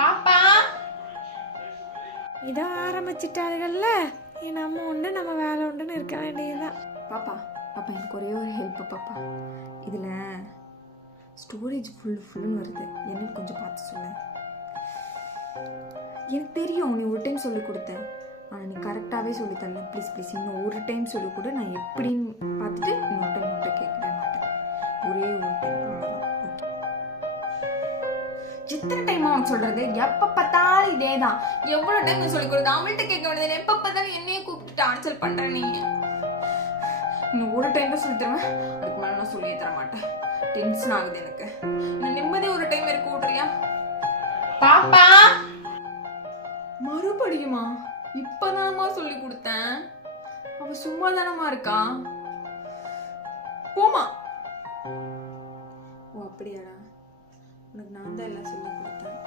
பாப்பா இதோ ஆரம்பிச்சிட்டாருகள்ல, நம்ம உண்டு நம்ம வேலை உண்டுன்னு இருக்க வேண்டியதுதான். பாப்பா பாப்பா எனக்கு ஒரே ஒரு ஹெல்ப் பாப்பா. இதில் ஸ்டோரேஜ் ஃபுல்லுன்னு வருது, என்னன்னு கொஞ்சம் பார்த்து சொல்ல. எனக்கு தெரியும் நீ ஒரு டைம் சொல்லி கொடுத்தேன், ஆனால் நீ கரெக்டாகவே சொல்லி தரல. ப்ளீஸ் ப்ளீஸ் இன்னும் ஒரு டைம் சொல்லி கொடு. நான் எப்படின்னு பார்த்துட்டு இன்னொரு டைம் உன்ட்ட கேட்கவே மாட்டேன். ஒரே ஒரு டைம் அவ்வளோதான். எத்தனை டைம் அவனுக்கு சொல்றது? எப்ப பார்த்தாலும் இதே தான். எவ்வளவு டைம் சொல்லி கொடுத்து அவள்கிட்ட கேட்க வேண்டியது. எப்ப பார்த்தாலும் என்னையே கூப்பிட்டு டார்ச்சர் பண்ற நீ. இன்னும் ஒரு டைம் தான் சொல்லி தருவேன், அதுக்கு மேல நான் சொல்லியே தர மாட்டேன். டென்ஷன் ஆகுது எனக்கு. இன்னும் நிம்மதியா ஒரு டைம் இருக்க விட்றியா பாப்பா? மறுபடியுமா? இப்பதானமா சொல்லி கொடுத்தேன். அவ சும்மா தானமா இருக்கா. போமா. ஓ அப்படியாடா, உனக்கு நான் தான் எல்லாம் சொல்லி கொடுத்தேன்.